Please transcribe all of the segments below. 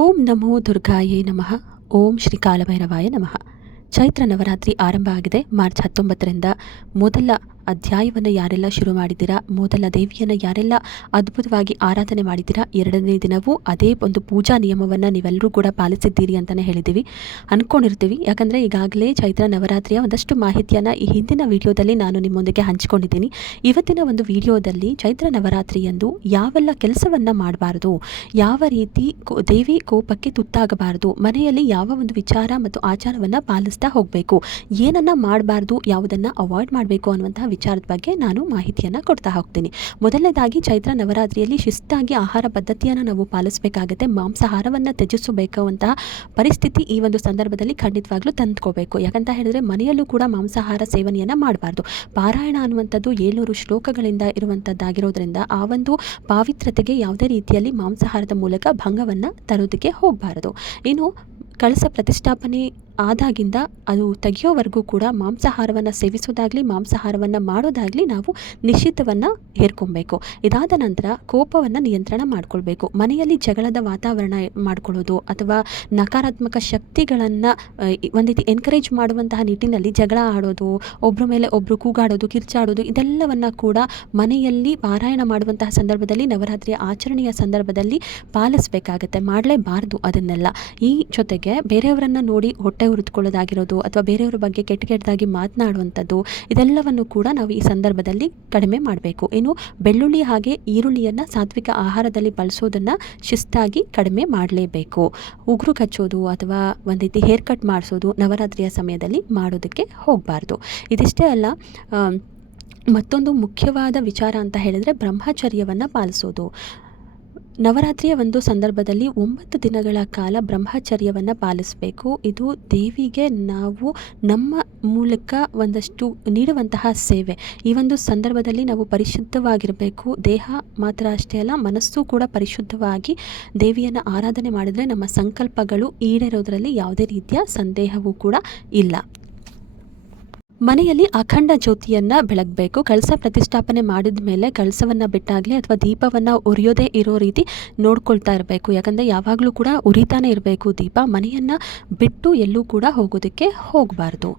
ಓಂ ನಮೋ ದುರ್ಗಾಯೇ ನಮಃ. ಓಂ ಶ್ರೀ ಕಾಲಭೈರವಾಯ ನಮಃ. ಚೈತ್ರ ನವರಾತ್ರಿ ಆರಂಭ ಆಗಿದೆ. ಮಾರ್ಚ್ 19ರಿಂದ ಮೊದಲ ಅಧ್ಯಾಯವನ್ನು ಯಾರೆಲ್ಲ ಶುರು ಮಾಡಿದ್ದೀರಾ, ಮೊದಲ ದೇವಿಯನ್ನು ಯಾರೆಲ್ಲ ಅದ್ಭುತವಾಗಿ ಆರಾಧನೆ ಮಾಡಿದ್ದೀರಾ, ಎರಡನೇ ದಿನವೂ ಅದೇ ಒಂದು ಪೂಜಾ ನಿಯಮವನ್ನು ನೀವೆಲ್ಲರೂ ಕೂಡ ಪಾಲಿಸಿದ್ದೀರಿ ಅಂತಲೇ ಹೇಳಿದ್ದೀವಿ, ಅಂದ್ಕೊಂಡಿರ್ತೀವಿ. ಯಾಕಂದರೆ ಈಗಾಗಲೇ ಚೈತ್ರ ನವರಾತ್ರಿಯ ಒಂದಷ್ಟು ಮಾಹಿತಿಯನ್ನು ಈ ಹಿಂದಿನ ವಿಡಿಯೋದಲ್ಲಿ ನಾನು ನಿಮ್ಮೊಂದಿಗೆ ಹಂಚಿಕೊಂಡಿದ್ದೀನಿ. ಇವತ್ತಿನ ಒಂದು ವಿಡಿಯೋದಲ್ಲಿ ಚೈತ್ರ ನವರಾತ್ರಿಯಂದು ಯಾವೆಲ್ಲ ಕೆಲಸವನ್ನು ಮಾಡಬಾರ್ದು, ಯಾವ ರೀತಿ ದೇವಿ ಕೋಪಕ್ಕೆ ತುತ್ತಾಗಬಾರದು, ಮನೆಯಲ್ಲಿ ಯಾವ ಒಂದು ವಿಚಾರ ಮತ್ತು ಆಚಾರವನ್ನು ಪಾಲಿಸ್ತಾ ಹೋಗಬೇಕು, ಏನನ್ನು ಮಾಡಬಾರ್ದು, ಯಾವುದನ್ನು ಅವಾಯ್ಡ್ ಮಾಡಬೇಕು ಅನ್ನುವಂತಹ ವಿಚಾರದ ಬಗ್ಗೆ ನಾನು ಮಾಹಿತಿಯನ್ನು ಕೊಡ್ತಾ ಹೋಗ್ತೀನಿ. ಮೊದಲನೇದಾಗಿ ಚೈತ್ರ ನವರಾತ್ರಿಯಲ್ಲಿ ಶಿಸ್ತಾಗಿ ಆಹಾರ ಪದ್ಧತಿಯನ್ನು ನಾವು ಪಾಲಿಸಬೇಕಾಗುತ್ತೆ. ಮಾಂಸಾಹಾರವನ್ನು ತ್ಯಜಿಸಬೇಕುವಂತಹ ಪರಿಸ್ಥಿತಿ ಈ ಒಂದು ಸಂದರ್ಭದಲ್ಲಿ ಖಂಡಿತವಾಗ್ಲೂ ತಂದುಕೋಬೇಕು. ಯಾಕಂತ ಹೇಳಿದ್ರೆ ಮನೆಯಲ್ಲೂ ಕೂಡ ಮಾಂಸಾಹಾರ ಸೇವನೆಯನ್ನು ಮಾಡಬಾರ್ದು. ಪಾರಾಯಣ ಅನ್ನುವಂಥದ್ದು 700 ಶ್ಲೋಕಗಳಿಂದ ಇರುವಂಥದ್ದಾಗಿರೋದ್ರಿಂದ ಆ ಒಂದು ಪಾವಿತ್ರತೆಗೆ ಯಾವುದೇ ರೀತಿಯಲ್ಲಿ ಮಾಂಸಾಹಾರದ ಮೂಲಕ ಭಂಗವನ್ನು ತರೋದಕ್ಕೆ ಹೋಗಬಾರದು. ಇನ್ನು ಕಳಸ ಪ್ರತಿಷ್ಠಾಪನೆ ಆದಾಗಿಂದ ಅದು ತೆಗೆಯೋವರೆಗೂ ಕೂಡ ಮಾಂಸಾಹಾರವನ್ನು ಸೇವಿಸೋದಾಗಲಿ ಮಾಂಸಾಹಾರವನ್ನು ಮಾಡೋದಾಗಲಿ ನಾವು ನಿಶ್ಚಿತವನ್ನು ಹೇರ್ಕೊಬೇಕು. ಇದಾದ ನಂತರ ಕೋಪವನ್ನು ನಿಯಂತ್ರಣ ಮಾಡಿಕೊಳ್ಬೇಕು. ಮನೆಯಲ್ಲಿ ಜಗಳದ ವಾತಾವರಣ ಮಾಡ್ಕೊಳ್ಳೋದು ಅಥವಾ ನಕಾರಾತ್ಮಕ ಶಕ್ತಿಗಳನ್ನು ಒಂದು ರೀತಿ ಎನ್ಕರೇಜ್ ಮಾಡುವಂತಹ ನಿಟ್ಟಿನಲ್ಲಿ ಜಗಳ ಆಡೋದು, ಒಬ್ಬರ ಮೇಲೆ ಒಬ್ಬರು ಕೂಗಾಡೋದು, ಕಿರ್ಚಾಡೋದು, ಇದೆಲ್ಲವನ್ನು ಕೂಡ ಮನೆಯಲ್ಲಿ ಪಾರಾಯಣ ಮಾಡುವಂತಹ ಸಂದರ್ಭದಲ್ಲಿ, ನವರಾತ್ರಿಯ ಆಚರಣೆಯ ಸಂದರ್ಭದಲ್ಲಿ ಪಾಲಿಸಬೇಕಾಗತ್ತೆ. ಮಾಡಲೇಬಾರ್ದು ಅದನ್ನೆಲ್ಲ. ಈ ಜೊತೆಗೆ ಬೇರೆಯವರನ್ನು ನೋಡಿ ಹೊಟ್ಟೆ ಹುರಿದುಕೊಳ್ಳೋದಾಗಿರೋದು ಅಥವಾ ಬೇರೆಯವರ ಬಗ್ಗೆ ಕೆಟ್ಟದಾಗಿ ಮಾತನಾಡುವಂಥದ್ದು, ಇದೆಲ್ಲವನ್ನು ಕೂಡ ನಾವು ಈ ಸಂದರ್ಭದಲ್ಲಿ ಕಡಿಮೆ ಮಾಡಬೇಕು. ಇನ್ನು ಬೆಳ್ಳುಳ್ಳಿ ಹಾಗೆ ಈರುಳ್ಳಿಯನ್ನು ಸಾತ್ವಿಕ ಆಹಾರದಲ್ಲಿ ಬಳಸೋದನ್ನು ಶಿಸ್ತಾಗಿ ಕಡಿಮೆ ಮಾಡಲೇಬೇಕು. ಉಗುರು ಕಚ್ಚೋದು ಅಥವಾ ಒಂದು ರೀತಿ ಹೇರ್ ಕಟ್ ಮಾಡಿಸೋದು ನವರಾತ್ರಿಯ ಸಮಯದಲ್ಲಿ ಮಾಡೋದಕ್ಕೆ ಹೋಗಬಾರ್ದು. ಇದಿಷ್ಟೇ ಅಲ್ಲ, ಮತ್ತೊಂದು ಮುಖ್ಯವಾದ ವಿಚಾರ ಅಂತ ಹೇಳಿದರೆ ಬ್ರಹ್ಮಚರ್ಯವನ್ನು ಪಾಲಿಸೋದು. ನವರಾತ್ರಿಯ ಒಂದು ಸಂದರ್ಭದಲ್ಲಿ 9 ದಿನಗಳ ಕಾಲ ಬ್ರಹ್ಮಚರ್ಯವನ್ನು ಪಾಲಿಸಬೇಕು. ಇದು ದೇವಿಗೆ ನಾವು ನಮ್ಮ ಮೂಲಕ ಒಂದಷ್ಟು ನೀಡುವಂತಹ ಸೇವೆ. ಈ ಒಂದು ಸಂದರ್ಭದಲ್ಲಿ ನಾವು ಪರಿಶುದ್ಧವಾಗಿರಬೇಕು. ದೇಹ ಮಾತ್ರ ಅಷ್ಟೇ ಅಲ್ಲ, ಮನಸ್ಸು ಕೂಡ ಪರಿಶುದ್ಧವಾಗಿ ದೇವಿಯನ್ನು ಆರಾಧನೆ ಮಾಡಿದರೆ ನಮ್ಮ ಸಂಕಲ್ಪಗಳು ಈಡೇರೋದರಲ್ಲಿ ಯಾವುದೇ ರೀತಿಯ ಸಂದೇಹವೂ ಕೂಡ ಇಲ್ಲ. ಮನೆಯಲ್ಲಿ ಅಖಂಡ ಜ್ಯೋತಿಯನ್ನು ಬೆಳಗಬೇಕು. ಕಳಸ ಪ್ರತಿಷ್ಠಾಪನೆ ಮಾಡಿದ ಮೇಲೆ ಕಳಸವನ್ನು ಬಿಟ್ಟಾಗಲಿ ಅಥವಾ ದೀಪವನ್ನು ಉರಿಯೋದೇ ಇರೋ ರೀತಿ ನೋಡ್ಕೊಳ್ತಾ ಇರಬೇಕು. ಯಾಕಂದರೆ ಯಾವಾಗಲೂ ಕೂಡ ಉರಿತಾನೆ ಇರಬೇಕು ದೀಪ. ಮನೆಯನ್ನು ಬಿಟ್ಟು ಎಲ್ಲೂ ಕೂಡ ಹೋಗೋದಕ್ಕೆ ಹೋಗಬಾರ್ದು.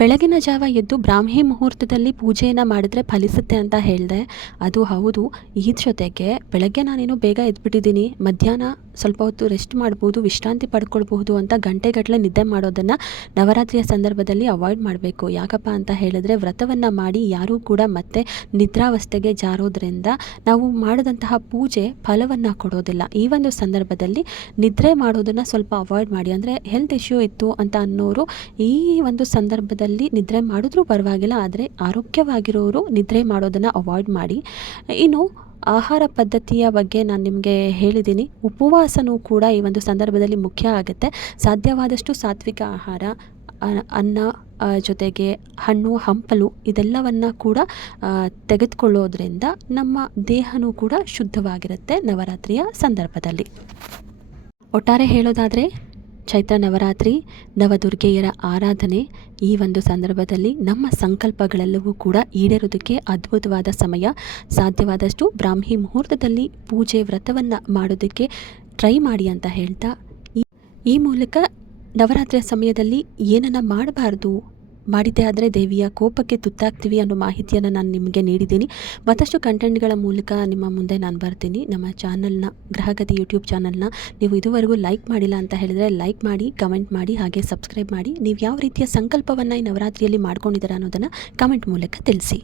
ಬೆಳಗಿನ ಜಾವ ಎದ್ದು ಬ್ರಾಹ್ಮಿ ಮುಹೂರ್ತದಲ್ಲಿ ಪೂಜೆಯನ್ನು ಮಾಡಿದರೆ ಫಲಿಸುತ್ತೆ ಅಂತ ಹೇಳಿದೆ. ಅದು ಹೌದು. ಈ ಜೊತೆಗೆ ಬೆಳಗ್ಗೆ ನಾನೇನು ಬೇಗ ಎದ್ಬಿಟ್ಟಿದ್ದೀನಿ, ಮಧ್ಯಾಹ್ನ ಸ್ವಲ್ಪ ಹೊತ್ತು ರೆಸ್ಟ್ ಮಾಡ್ಬೋದು, ವಿಶ್ರಾಂತಿ ಪಡ್ಕೊಳ್ಬಹುದು ಅಂತ ಗಂಟೆಗಟ್ಟಲೆ ನಿದ್ದೆ ಮಾಡೋದನ್ನು ನವರಾತ್ರಿಯ ಸಂದರ್ಭದಲ್ಲಿ ಅವಾಯ್ಡ್ ಮಾಡಬೇಕು. ಯಾಕಪ್ಪ ಅಂತ ಹೇಳಿದ್ರೆ ವ್ರತವನ್ನು ಮಾಡಿ ಯಾರೂ ಕೂಡ ಮತ್ತೆ ನಿದ್ರಾವಸ್ಥೆಗೆ ಜಾರೋದ್ರಿಂದ ನಾವು ಮಾಡಿದಂತಹ ಪೂಜೆ ಫಲವನ್ನು ಕೊಡೋದಿಲ್ಲ. ಈ ಒಂದು ಸಂದರ್ಭದಲ್ಲಿ ನಿದ್ರೆ ಮಾಡೋದನ್ನು ಸ್ವಲ್ಪ ಅವಾಯ್ಡ್ ಮಾಡಿ. ಅಂದರೆ ಹೆಲ್ತ್ ಇಶ್ಯೂ ಇತ್ತು ಅಂತ ಅನ್ನೋರು ಈ ಒಂದು ಸಂದರ್ಭದಲ್ಲಿ ನಿದ್ರೆ ಮಾಡಿದ್ರೂ ಪರವಾಗಿಲ್ಲ, ಆದರೆ ಆರೋಗ್ಯವಾಗಿರೋರು ನಿದ್ರೆ ಮಾಡೋದನ್ನು ಅವಾಯ್ಡ್ ಮಾಡಿ. ಇನ್ನು ಆಹಾರ ಪದ್ಧತಿಯ ಬಗ್ಗೆ ನಾನು ನಿಮಗೆ ಹೇಳಿದ್ದೀನಿ. ಉಪವಾಸನೂ ಕೂಡ ಈ ಒಂದು ಸಂದರ್ಭದಲ್ಲಿ ಮುಖ್ಯ ಆಗುತ್ತೆ. ಸಾಧ್ಯವಾದಷ್ಟು ಸಾತ್ವಿಕ ಆಹಾರ, ಅನ್ನ ಜೊತೆಗೆ ಹಣ್ಣು ಹಂಪಲು ಇದೆಲ್ಲವನ್ನು ಕೂಡ ತೆಗೆದುಕೊಳ್ಳೋದ್ರಿಂದ ನಮ್ಮ ದೇಹನೂ ಕೂಡ ಶುದ್ಧವಾಗಿರುತ್ತೆ ನವರಾತ್ರಿಯ ಸಂದರ್ಭದಲ್ಲಿ. ಒಟ್ಟಾರೆ ಹೇಳೋದಾದರೆ ಚೈತ್ರ ನವರಾತ್ರಿ ನವದುರ್ಗೆಯರ ಆರಾಧನೆ ಈ ಒಂದು ಸಂದರ್ಭದಲ್ಲಿ ನಮ್ಮ ಸಂಕಲ್ಪಗಳೆಲ್ಲವೂ ಕೂಡ ಈಡೇರೋದಕ್ಕೆ ಅದ್ಭುತವಾದ ಸಮಯ. ಸಾಧ್ಯವಾದಷ್ಟು ಬ್ರಾಹ್ಮಿ ಮುಹೂರ್ತದಲ್ಲಿ ಪೂಜೆ ವ್ರತವನ್ನು ಮಾಡೋದಕ್ಕೆ ಟ್ರೈ ಮಾಡಿ ಅಂತ ಹೇಳ್ತಾ ಈ ಮೂಲಕ ನವರಾತ್ರಿಯ ಸಮಯದಲ್ಲಿ ಏನನ್ನು ಮಾಡಬಾರ್ದು, ಮಾಡಿದ್ದೇ ಆದರೆ ದೇವಿಯ ಕೋಪಕ್ಕೆ ತುತ್ತಾಗ್ತೀವಿ ಅನ್ನೋ ಮಾಹಿತಿಯನ್ನು ನಾನು ನಿಮಗೆ ನೀಡಿದ್ದೀನಿ. ಮತ್ತಷ್ಟು ಕಂಟೆಂಟ್ಗಳ ಮೂಲಕ ನಿಮ್ಮ ಮುಂದೆ ನಾನು ಬರ್ತೀನಿ. ನಮ್ಮ ಚಾನಲ್ನ ಗ್ರಹಗತಿ ಯೂಟ್ಯೂಬ್ ಚಾನಲ್ನ ನೀವು ಇದುವರೆಗೂ ಲೈಕ್ ಮಾಡಿಲ್ಲ ಅಂತ ಹೇಳಿದರೆ ಲೈಕ್ ಮಾಡಿ, ಕಮೆಂಟ್ ಮಾಡಿ, ಹಾಗೆ ಸಬ್ಸ್ಕ್ರೈಬ್ ಮಾಡಿ. ನೀವು ಯಾವ ರೀತಿಯ ಸಂಕಲ್ಪವನ್ನು ಈ ನವರಾತ್ರಿಯಲ್ಲಿ ಮಾಡ್ಕೊಂಡಿದ್ದೀರಾ ಅನ್ನೋದನ್ನು ಕಮೆಂಟ್ ಮೂಲಕ ತಿಳಿಸಿ.